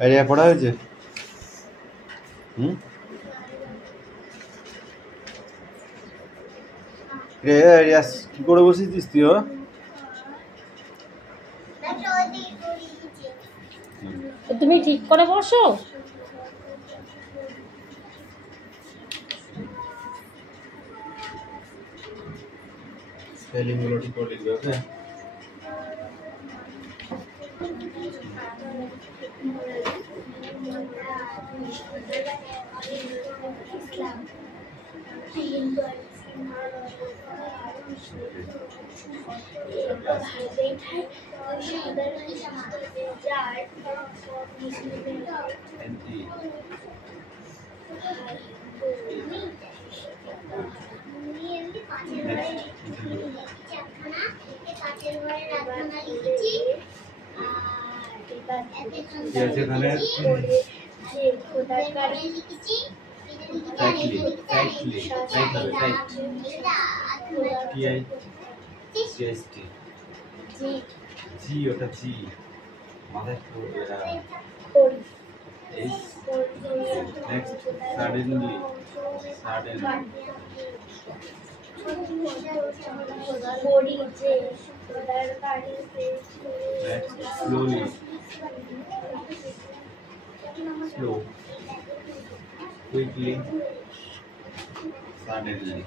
Idea পড়া হয়েছে? রে আইডিয়াস কি করে বসেছিস তুই? তুমি ঠিক করে বসো। স্পেলিং গুলো ঠিক করে লিখবে, ওকে? Slowly. Slow. Quickly. Suddenly.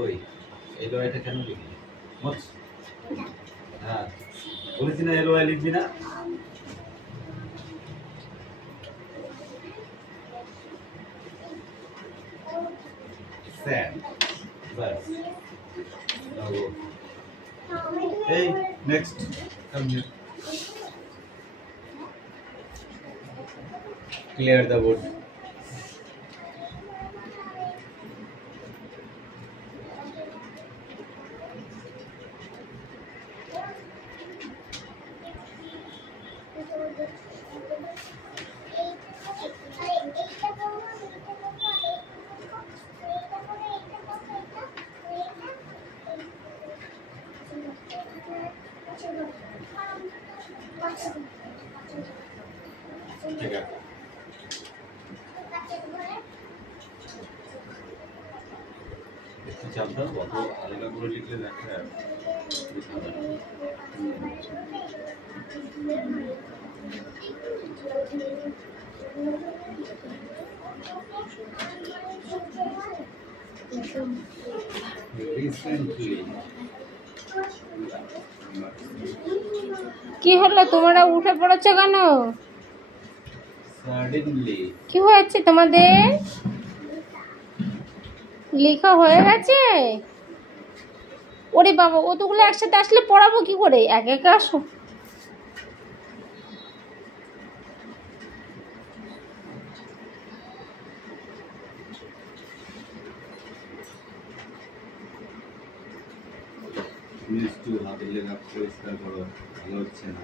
ওই এলো এটা কেন লিখলি? মোচ হ্যাঁ বলেছি না এলো লিখবি না। Sad bus. Hey, next. Come here. Clear the wood. ঠিক আছে। একটু চাপ দাও, অত আলাদা করে লিখলে দেখা যাবে। কি হলো, তোমরা উঠে পড়েছো কেন? কি হয়েছে তোমাদের? লেখা হয়ে গেছে? ওরে বাবা, অতগুলো একসাথে আসলে পড়াবো কি করে? একা একা আসো। হাতের লেখা পরিষ্কার করো, ভালো হচ্ছে না।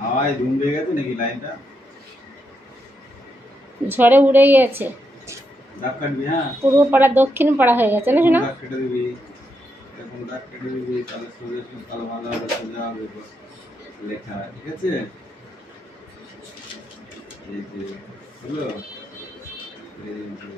হাওয়ায় ধুম দিয়ে গেছে নাকি লাইনটা? ঝড়ে উড়ে গেছে। দাগ কাটবি? হ্যাঁ, পূর্ব পাড়া দক্ষিণ পাড়া হয়ে গেছে না শোনা? দাগ কেটে দিবি, এখন দাগ কেটে দিবি, তাহলে সোজা তাহলে ভালো হবে, সোজা হবে লেখা। ঠিক আছে? এই যে হলো এই যে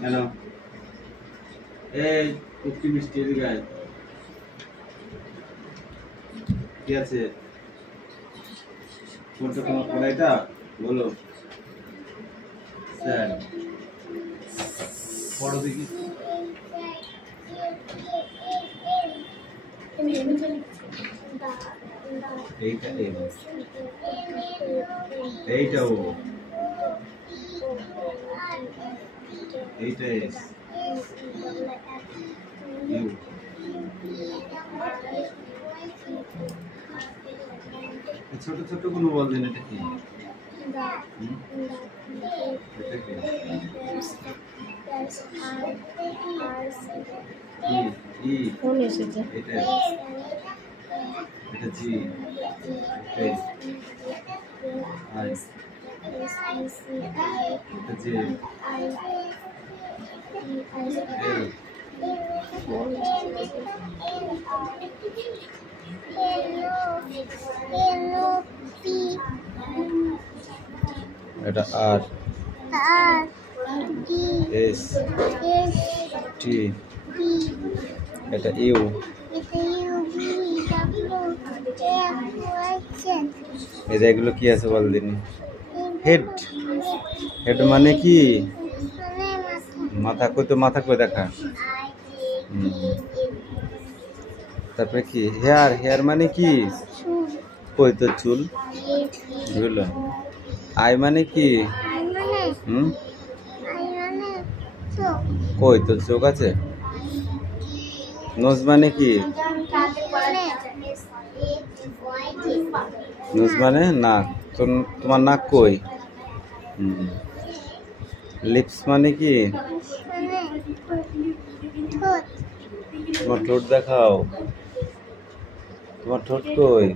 হ্যালো, এই কুকি মিষ্টি এদিকে আয়। কি আছে কোনটা তোমার পড়াইটা বলো? স্যার পড়ো দেখি। এইটা এইটা ও এইটা এস ইউ ছোট ছোট কোনো বল দিন, এটা কি? এটা কি? ই ফোন এসেছে। এটা এটা জি, আই এটা জে, এল এটা আর এস টি এটা ইউ এই যে এগুলো কি আছে বল দিন। হেড, হেড মানে কি? মাথা কই, তো মাথা কই দেখা। তারপরে কি? হেয়ার, হেয়ার মানে কি? কই তো চুল, বুঝলো। আই মানে কি? কই তো চোখ আছে। নোজ মানে কি? নোজ মানে নাক, তোমার নাক কই? লিপস মানে কি? তোমার ঠোঁট দেখাও, তোমার ঠোঁট কই?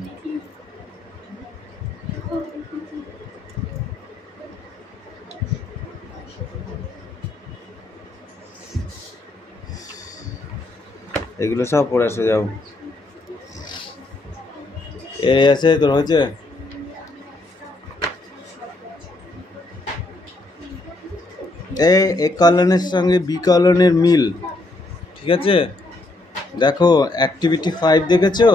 এগুলো সব পড়ে আসে যাও। এ আছে তোর হয়েছে? এ কলনের সঙ্গে বি কলনের মিল, ঠিক আছে? দেখো অ্যাক্টিভিটি 5 দেখেছো?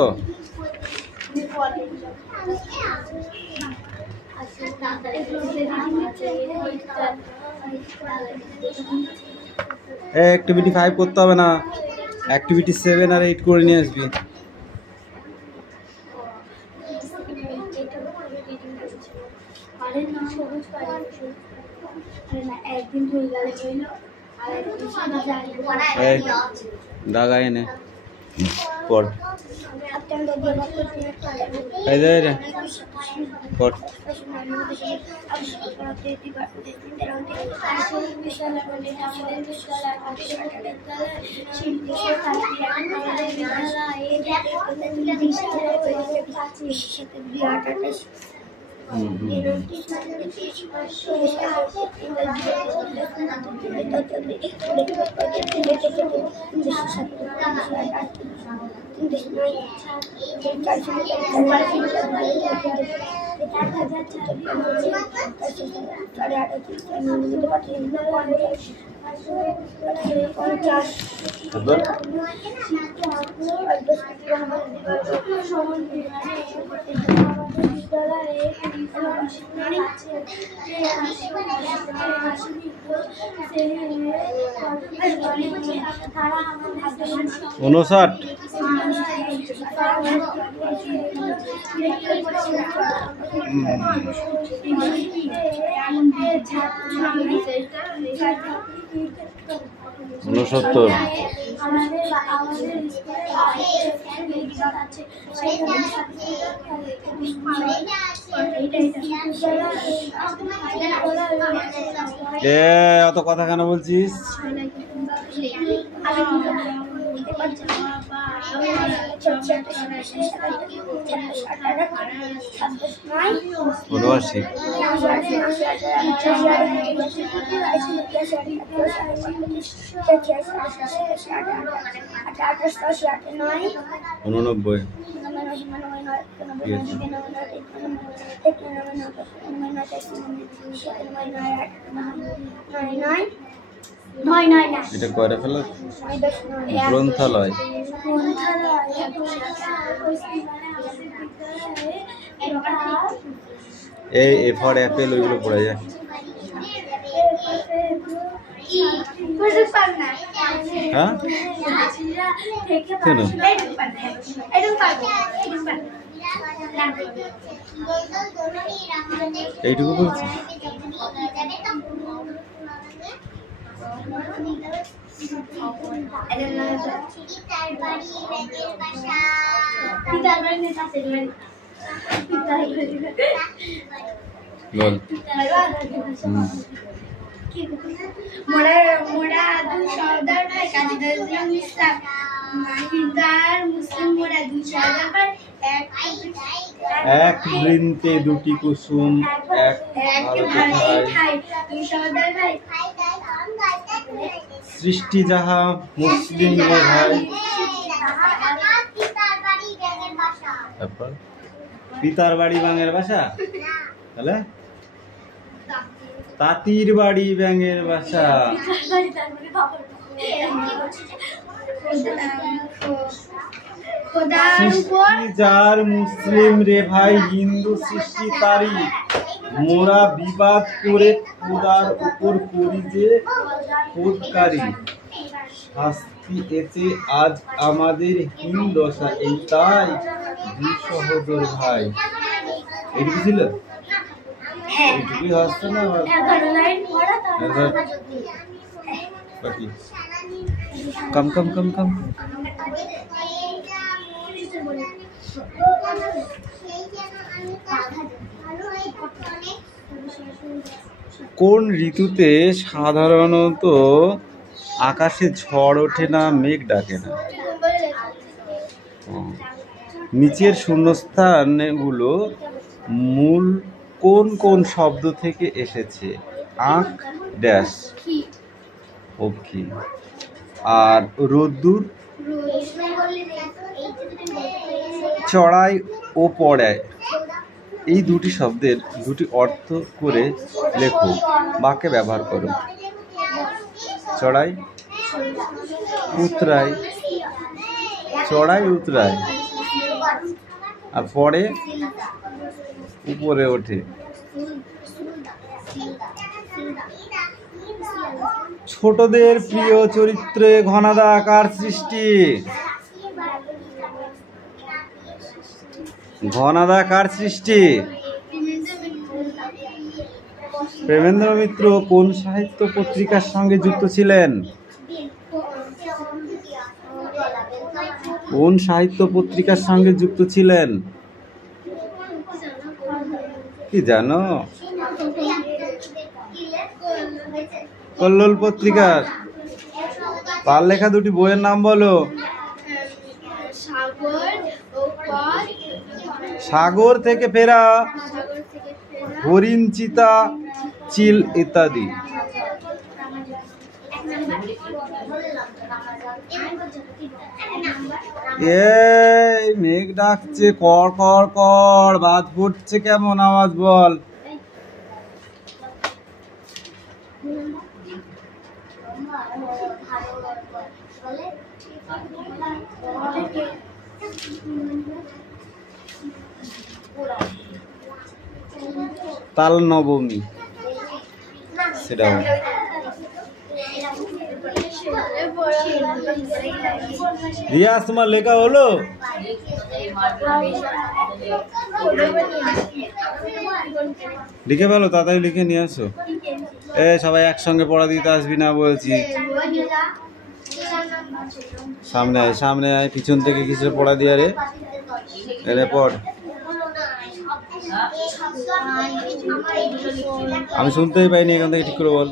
অ্যাক্টিভিটি 5 করতে হবে না, অ্যাক্টিভিটি 7 আর 8 করে নিয়ে আসবি। দাগা এনে পড়, এই যে রে পড়। ঊনষাট। ঊনসত্তর। অত কথা কেন বলছিস? উনআশি। উননব্বই। এটা করে ফেলো গ্রন্থালয়। এ ফর অ্যাপেল, ওইগুলো পড়ে যায়। হ্যাঁ কেন? এইটুকু বলছি। বল। মোরা দুই সর্দার ভাই কাজী নজরুল ইসলাম মাহিদার মুসলিম মোরা দুই সর্দার ভাই এক বৃন্তে দুটি কুসুম এক ভাই দুই সর্দার ভাই সৃষ্টি যাহা মুসলিম রে ভাই। তারপর পিতার বাড়ি বাঙের বাসা, তাহলে তাঁতির বাড়ি ব্যাঙের বাসা। সৃষ্টি যার মুসলিম রে ভাই হিন্দু সৃষ্টি তারই। মোরা বিবাদ করে খোদার উপর করি যে খোদকারী। শাস্তি এতে আজ আমাদের হীন দশা, এই তাই দুই সহোদর ভাই। এইটুকু ছিল, এইটুকুই আসছে না বাকি? কম কম কম কম। কোন ঋতুতে সাধারণত আকাশে ঝড় ওঠে না, মেঘ ডাকে না? নিচের শূন্যস্থানগুলো মূল কোন কোন শব্দ থেকে এসেছে? আঁক ড্যাশ পক্ষী আর রোদ্দুর চড়াই ও পড়ায়। এই দুটি শব্দের দুটি অর্থ করে লেখো, বাক্যে ব্যবহার করো। চড়াই উতরাই, চড়াই উতরাই, আর পরে উপরে ওঠে। ছোটদের প্রিয় চরিত্রে ঘনাদা কার সৃষ্টি? ঘনাদা কার সৃষ্টি? প্রেমেন্দ্র মিত্র কোন সাহিত্য পত্রিকার সঙ্গে যুক্ত ছিলেন? কোন সাহিত্য পত্রিকার সঙ্গে যুক্ত ছিলেন? কি জানো? কল্লোল পত্রিকার। তার লেখা দুটি বইয়ের নাম বলো। সাগর থেকে ফেরা, হরিণ, চিতা, চিল ইত্যাদি। এই মেঘ ডাকছে, কর কর কর, বাদ পড়ছে, কেমন আওয়াজ বল? তাল নবমী, সেটা রিয়াজ তোমার লেখা হলো? লিখে ফেলো, তাড়াতাড়ি লিখে নিয়ে আসো। সবাই একসঙ্গে পড়া দিতে আসবি না বলছি। সামনে আয়, সামনে আয়, পিছন থেকে কিছু পড়া দিয়ে রে। এলে পড়। আমি শুনতেই পাইনি, এখান থেকে ঠিক করে বল।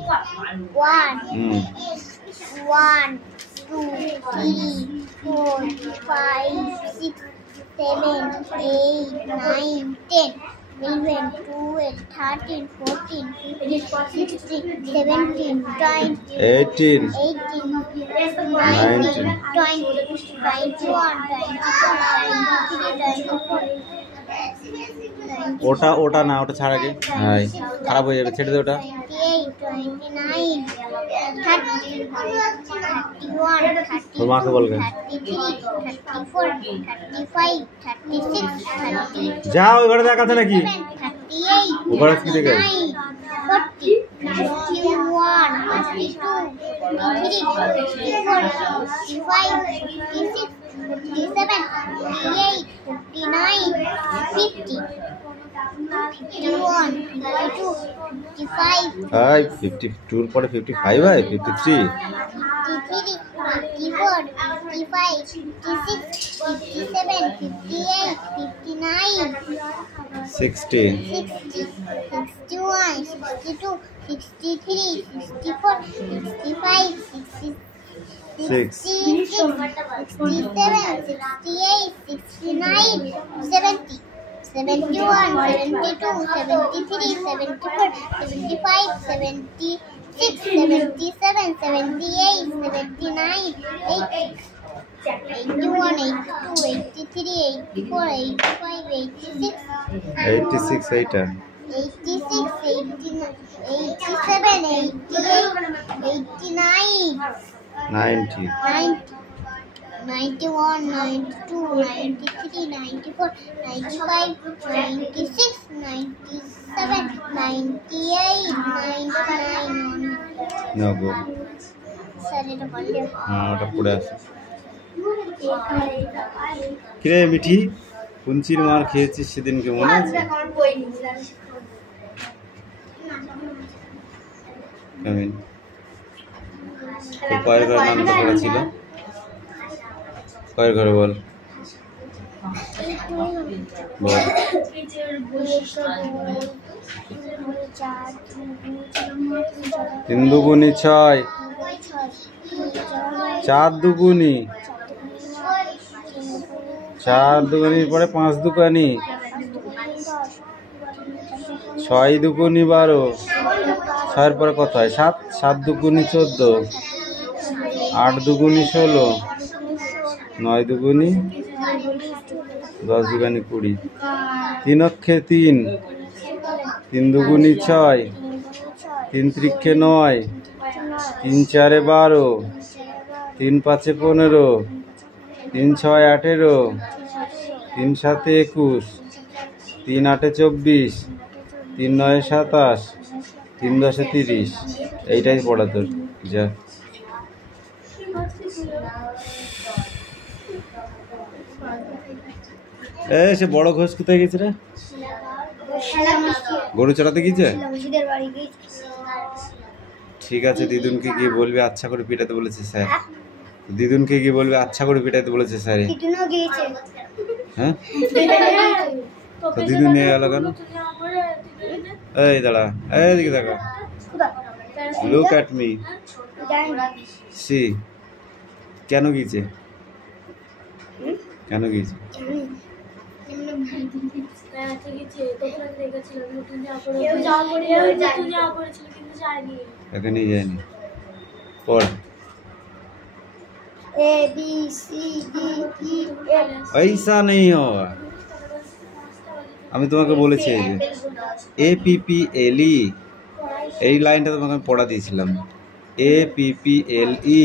1 2 3 4 5 6 7 8 9 10 11 12 13 14 15 16 17 18 19 ওটা না, ওটা ছাড় আগে। হ্যাঁ, খারাপ হয়ে যাবে, ছেড়ে দে ওটা। 28 তোর মাকে বলবে। যাও, ওই ঘরে দেখাচ্ছে নাকি? ও ঘরে কি দেখে? 52 পরে 55 হয়, 53 54 55 56 57 58 59 60, 60, 61, 62, 63, 64, 65, 66, 67, 68, 69, 70, 71, 72, 73, 74, 75, 76, 77, 78, 79, 80, 81, 82, 83, 84, 85, 86, 86 এইটা 86, 89, 87, 88, 89, 90, 91, 92, 93, 94, 95, 96, 97, 98, 99. নগো স্যার এটা বললে হ্যাঁ ওটা পড়ে আছে। কিরে মিঠি, কুঞ্চির মার খেয়েছিস সেদিনকে মনে আছে? কেমন তো কয়ের ঘরে নামটা পড়েছিল? কয়ের ঘরে বল বল। 3 দুগুনি 6, 4 দুগুনি 4 দুগুনির পরে 5 দুগুনি 6 দুগুনি 12, 6 পরে কত হয়? 7, 7 দুগুনি 14, 8 দুগুনি 16, 9 দুগুনি 10 দুগুনি 20, 3 অক্ষে 3, 3 দুগুনি 6, 3 ত্রিক্ষে 9, 3 4 12, 3 5 15, 3 6 18, 3 7 21, 3 8 24, 3 9 27, 3 10 30। এইটাই পড়া তোর যা। সে বড় ঘোষ কোথায় গেছে রে? গরু চড়াতে গিয়েছে? ঠিক আছে, দিদুনকে গিয়ে বলবি আচ্ছা করে পিটাতে বলেছে স্যার। দিদুনকে গিয়ে বলবি আচ্ছা করে পিটাতে বলেছে স্যার। হ্যাঁ তো দিদুন নিয়ে গেল কেন? এই দাঁড়া, এইদিকে দেখা, লুক অ্যাট মি, সি। কেন গিয়েছে? কেন গিয়েছে? এখানে যায়নি। পড়। A B C D E F। ऐसा नहीं होगा। আমি তোমাকে বলেছি এই যে APPLE, এই লাইনটা তোমাকে আমি পড়া দিয়েছিলাম। APPLE,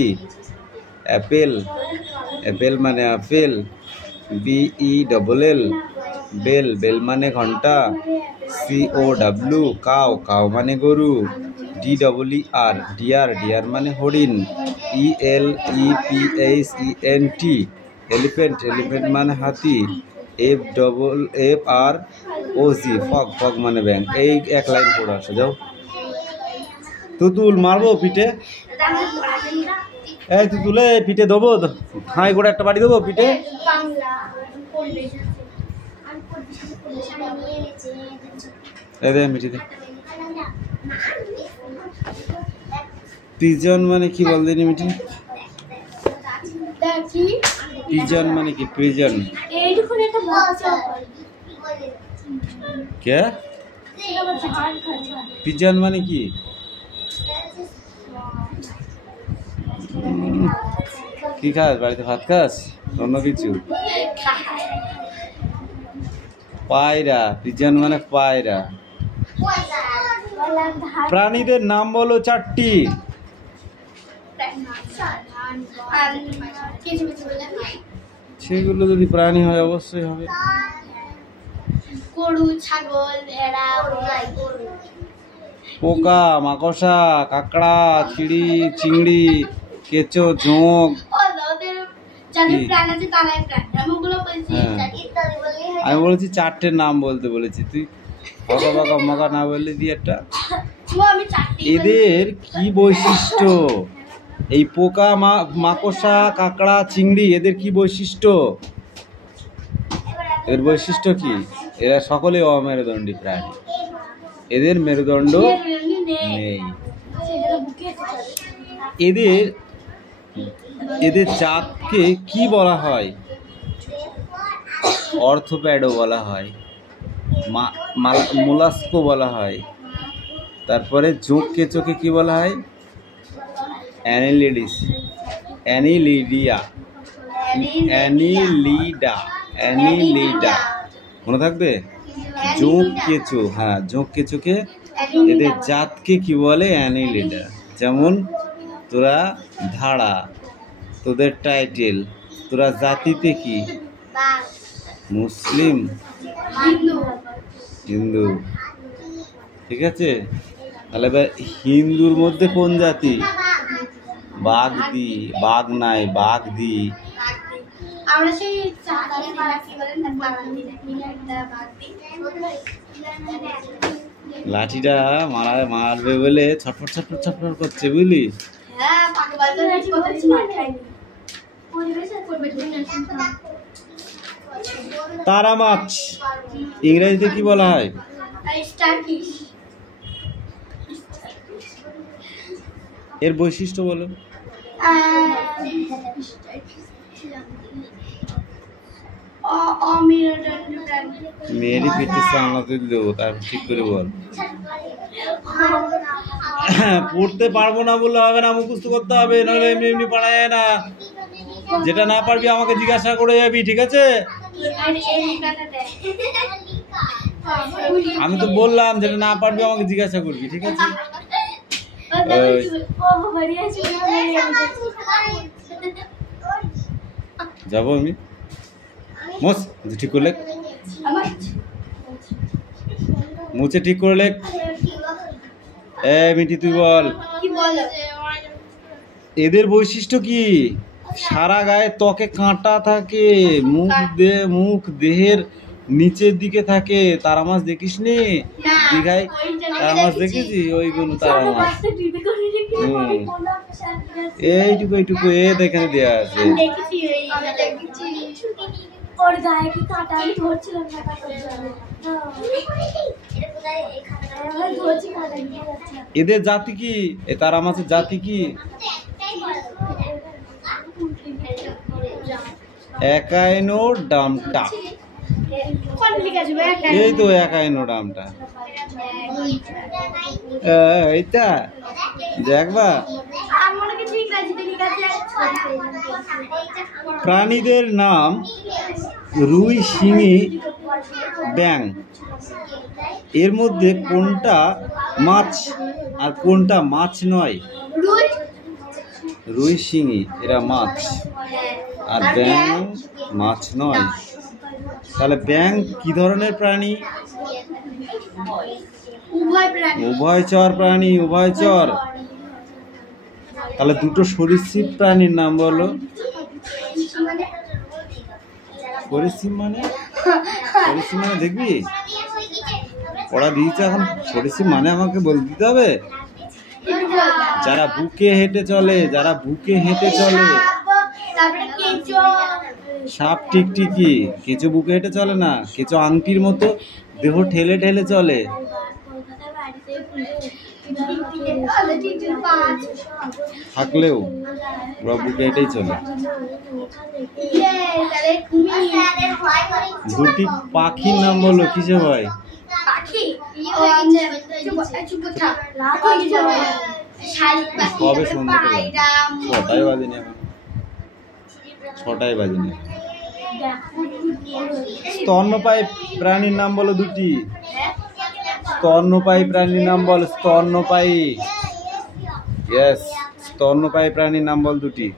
অ্যাপেল, অ্যাপেল মানে আপেল। BELL, বেল, বেল মানে ঘন্টা। COW, কাউ, কাউ মানে গরু। DEER, ডিয়ার, ডিয়ার মানে হরিণ। ELEPHENT, এলিফ্যান্ট, এলিফ্যান্ট মানে হাতি। FROG, ফগ, ফগ মানে ব্যাং। এই এক লাইন পড়ে আসো, যাও। তুতুল মারবো পিঠে? এই তুতুলে পিঠে দেবো, খাই করে একটা বাড়ি দেবো পিঠে। এই দে মিঠি দে। পিজন মানে কি বল দিনি মিঠি? পিজন মানে কি? প্রিজন কে? পিজন মানে কি? কি খাস বাড়িতে? ভাত খাস? অন্য কিছু? পায়রা, পিজন মানে পায়রা। প্রাণীদের নাম বলো 4টি। সেগুলো যদি প্রাণী হয় অবশ্যই হবে। গরু, ছাগল, ভেড়া, পোকা, মাকড়সা, কাঁকড়া, চিংড়ি, কেঁচো, ঝোঁক। আমি বলেছি 4টের নাম বলতে বলেছি, তুই বকা বকা মকা না বললে দিয়ে একটা। এদের কি বৈশিষ্ট্য? এই পোকা, মাকড়সা, কাঁকড়া, চিংড়ি, এদের কি বৈশিষ্ট্য? এর বৈশিষ্ট্য কি? এরা সকলে অমেরুদণ্ডী প্রাণী, এদের মেরুদণ্ড নেই। এদের এদের জাতকে কি বলা হয়? অর্থোপ্যাডও বলা হয়, মোলাস্কো বলা হয়, তারপরে জোঁক কেঁচোকে কি বলা হয়? অ্যানিলিডা মনে থাকবে? জোঁক কেঁচো, হ্যাঁ জোঁক কেঁচোকে এদের জাতকে কি বলে? অ্যানিলিডা। যেমন তোরা ধাড়া, তোদের টাইটেল, তোরা জাতিতে কি? মুসলিম, হিন্দু, ঠিক আছে? তাহলে এবার হিন্দুর মধ্যে কোন জাতি? বাগদি, বাঘ নাই, বাগদি। আমরা সেই চাকারে মারা কি বলেন না, বাগদি নাকি একটা বাগদি। লাঠিটা মারবে বলে ছটফট ছটফট ছটফট করছে, বুঝলি? হ্যাঁ পাগল তো নাকি কথা মার খাইনি। পরিবেশে করবে না। তারা মাছ ইংরেজিতে কি বলা হয়? স্টারফিশ। এর বৈশিষ্ট্য বলো। মেয়েরই পেটে সামলাতে দেবো, তার ঠিক করে বল। পড়তে পারবো না বললে হবে না, মুখস্থ করতে হবে, নাহলে এমনি এমনি পড়া যায় না। যেটা না পারবি আমাকে জিজ্ঞাসা করে যাবি, ঠিক আছে? আমি তো বললাম যেটা না পারবি আমাকে জিজ্ঞাসা করবি, ঠিক আছে? যাবো আমি মোস ঠিক করে লেখ, মুছে ঠিক করে লেখ। মিটি তুই বল। এদের বৈশিষ্ট্য কি? সারা গায়ে ত্বকে কাঁটা থাকে, মুখ দেহের নিচের দিকে থাকে। তারা মাছ দেখিস নি দীঘায়? তারা মাছ দেখেছি? ওইগুলো তারা মাছ। এইটুকু এইটুকু এখানে দেওয়া আছে। এদের জাতি কি? এ তারা মাছের জাতি কি? একাইনোডার্মটা। এই তো একাইনোডার্মটা, এইটা দেখবা। প্রাণীদের নাম রুই, শিঙি, ব্যাং। এর মধ্যে কোনটা মাছ আর কোনটা মাছ নয়? রুই, শিঙি এরা মাছ, আর ব্যাং মাছ নয়। তাহলে ব্যাং কি ধরনের প্রাণী? উভয়চর প্রাণী, উভয়চর। তাহলে দুটো সরীসৃপ প্রাণীর নাম বলো। সরীসৃপ মানে দেখবি পড়া দিয়েছে এখন। সরীসৃপ মানে আমাকে বলে দিতে হবে। যারা বুকে হেঁটে চলে, যারা বুকে হেঁটে চলে। সাপ, টিকটিকি। কেঁচো বুকে হেঁটে চলে না, কেঁচো আংটির মতো দেহ ঠেলে ঠেলে চলে। থাকলেও ওরা বুকে হেঁটেই চলে। দুটি পাখির নাম বলো, কিসে হয়? কবে সন্ধ্যে ছটায় বাজেনি এখন, ছটায় বাজেনি। স্তন্যপায়ী প্রাণীর নাম বলো দুটি। স্তন্যপায়ী প্রাণীর নাম বল। স্তন্যপায়ী, ইয়েস, স্তন্যপায়ী প্রাণীর নাম বল দুটি।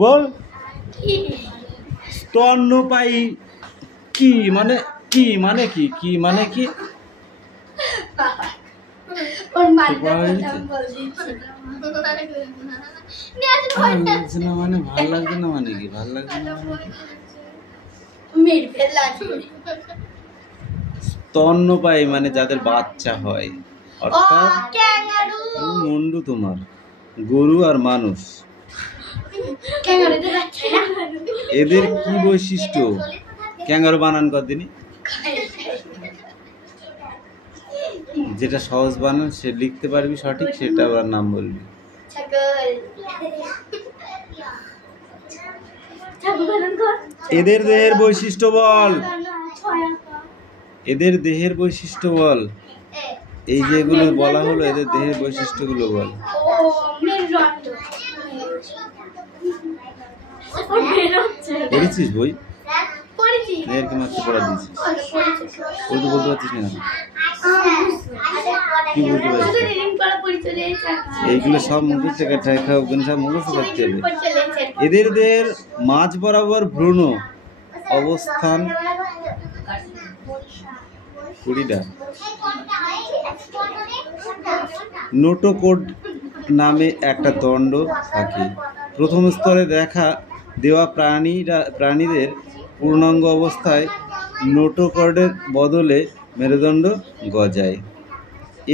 বল। স্তন্যপায়ী কি মানে কি? মানে কি? কি মানে কি? মানে ভাল লাগছে না মানে কি? ভাল লাগছে না স্তন্যপায়ী মানে যাদের বাচ্চা হয়, অর্থাৎ মুন্ডু তোমার গরু আর মানুষ ক্যাঙ্গারুদের বাচ্চা না? এদের কি বৈশিষ্ট্য? ক্যাঙ্গারু বানান কর দিনই। যেটা সহজ বানান সে লিখতে পারবি সঠিক, সেটা আবার নাম বলবি। ছাগল। ছাগল বানান কর। এদের দেহের বৈশিষ্ট্য বল। ছয়া। এদের দেহের বৈশিষ্ট্য বল। এই যেগুলো বলা হলো এদের দেহের বৈশিষ্ট্যগুলো বল। ও মেরুদণ্ড। পড়েছিস বই? পড়েছি। এদেরকে মাত্র পড়া দিয়েছিস। ওই তো বলতে পারছিস না। কি বলতে পারছিস? শুধু রিডিং পড়া পরিচয় দিয়েছে। এইগুলো সব মুখস্থ করতে হয়, ওগুলো সব মুখস্থ করতে হবে। এদের দেহের মাঝ বরাবর ভ্রূণ অবস্থান 20টা। নোটোকোড নামে একটা দণ্ড থাকে। প্রথম স্তরে দেখা দেওয়া প্রাণীদের পূর্ণাঙ্গ অবস্থায় নোটোকর্ডের বদলে মেরুদণ্ড গজায়।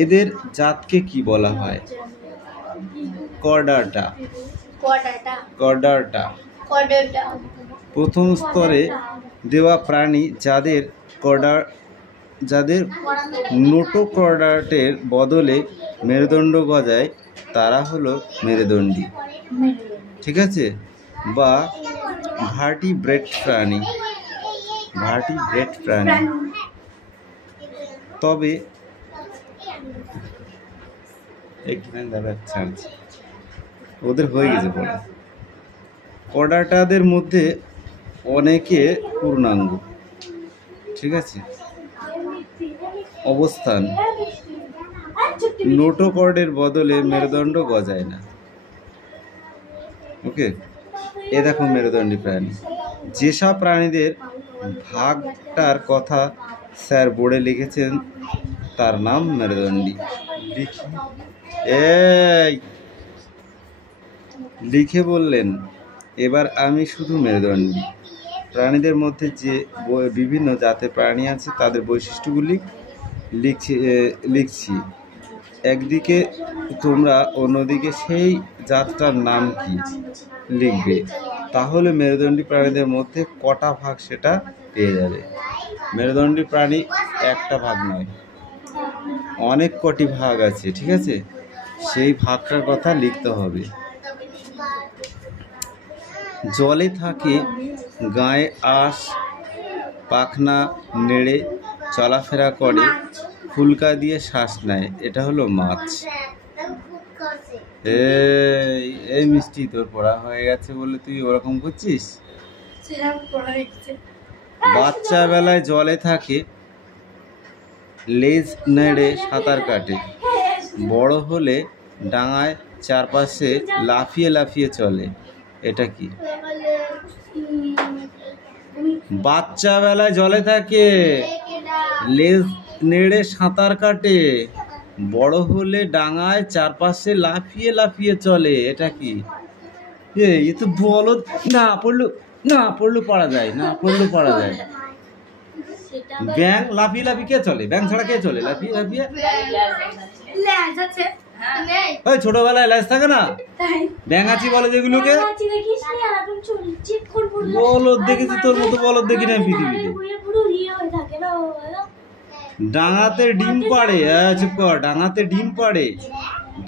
এদের জাতকে কি বলা হয়? কর্ডাটা। কর্ডাটা। প্রথম স্তরে দেওয়া প্রাণী যাদের নোটোকর্ডাটের বদলে মেরুদণ্ড গজায় তারা হলো মেরুদণ্ডী। ঠিক আছে? বা ভার্টিব্রেট প্রাণী। ভার্টিব্রেট প্রাণী। তবে এখানে দাঁড়াচ্ছে ওদের হয়ে গেছে পড়া। কর্ডাটাদের মধ্যে অনেকে পূর্ণাঙ্গ। ঠিক আছে? অবস্থান নোটোকর্ডের বদলে মেরুদণ্ড গজায় না। ওকে, এ দেখো মেরুদণ্ডী প্রাণী। যেসব প্রাণীদের ভাগটার কথা স্যার বোর্ডে লিখেছেন তার নাম মেরুদণ্ডী। এই লিখে বললেন, এবার আমি শুধু মেরুদণ্ডী প্রাণীদের মধ্যে যে বিভিন্ন জাতের প্রাণী আছে তাদের বৈশিষ্ট্যগুলি লিখছি। একদিকে তোমরা অন্যদিকে সেই জাতটার নাম কি লিখবে। তাহলে মেরুদণ্ডী প্রাণীদের মধ্যে কটা ভাগ সেটা পেয়ে যাবে। মেরুদণ্ডী প্রাণী একটা ভাগ নয়, অনেক কটি ভাগ আছে। ঠিক আছে? সেই ভাগটার কথা লিখতে হবে। জলে থাকে, গায়ে আঁশ পাখনা নেড়ে চলাফেরা করে, ফুলকা দিয়ে শ্বাস নেয়, এটা হলো মাছ। এই মিষ্টি, তোর পড়া হয়ে গেছে বলে তুই ওরকম করছিস? বাচ্চা বেলায় জলে থাকে, লেজ নেড়ে সাঁতার কাটে, বড় হলে ডাঙায় চারপাশে লাফিয়ে লাফিয়ে চলে, এটা কি? বাচ্চা বেলায় জলে থাকে, লেজ নেড়ে সাঁতার কাটে, বড় হলে ডাঙায় চারপাশে লাফিয়ে লাফিয়ে চলে, এটা কি? এ তো বলদ। না পড়লো পড়া যায়, না পড়লো পড়া যায়। ব্যাং লাফিয়ে লাফিয়ে কে চলে? ব্যাং ছাড়া কে চলে লাফিয়ে লাফিয়ে? ওই ছোটবেলায় ল্যাজ থাকে না? ব্যাং আছি বলে যেগুলোকে বলদ দেখেছি, তোর মতো বলদ দেখি না পৃথিবীতে। ডাঙাতে ডিম পাড়ে। চুপ কর। ডাঙাতে ডিম পাড়ে,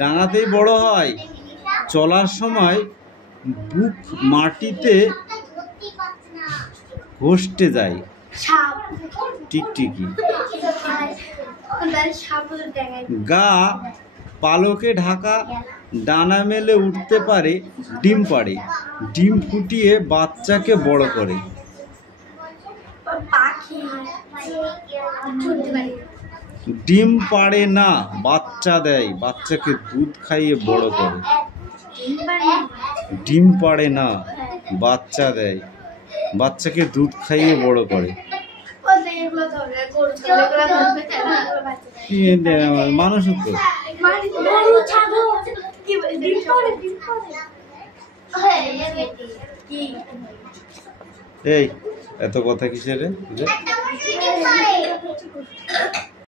ডাঙাতেই বড় হয়, চলার সময় বুক মাটিতে ঘষতে যায়। টিকটিকি। গা পালকে ঢাকা, ডানা মেলে উঠতে পারে, ডিম পাড়ে, ডিম ফুটিয়ে বাচ্চাকে বড় করে। ডিম পাড়ে না, বাচ্চা দেয়, বাচ্চাকে দুধ খাইয়ে বড় করে। ডিম পাড়ে না, বাচ্চা দেয়, বাচ্চাকে দুধ খাইয়ে বড় করে। মানুষ তো এই এত কথা কিসের রে?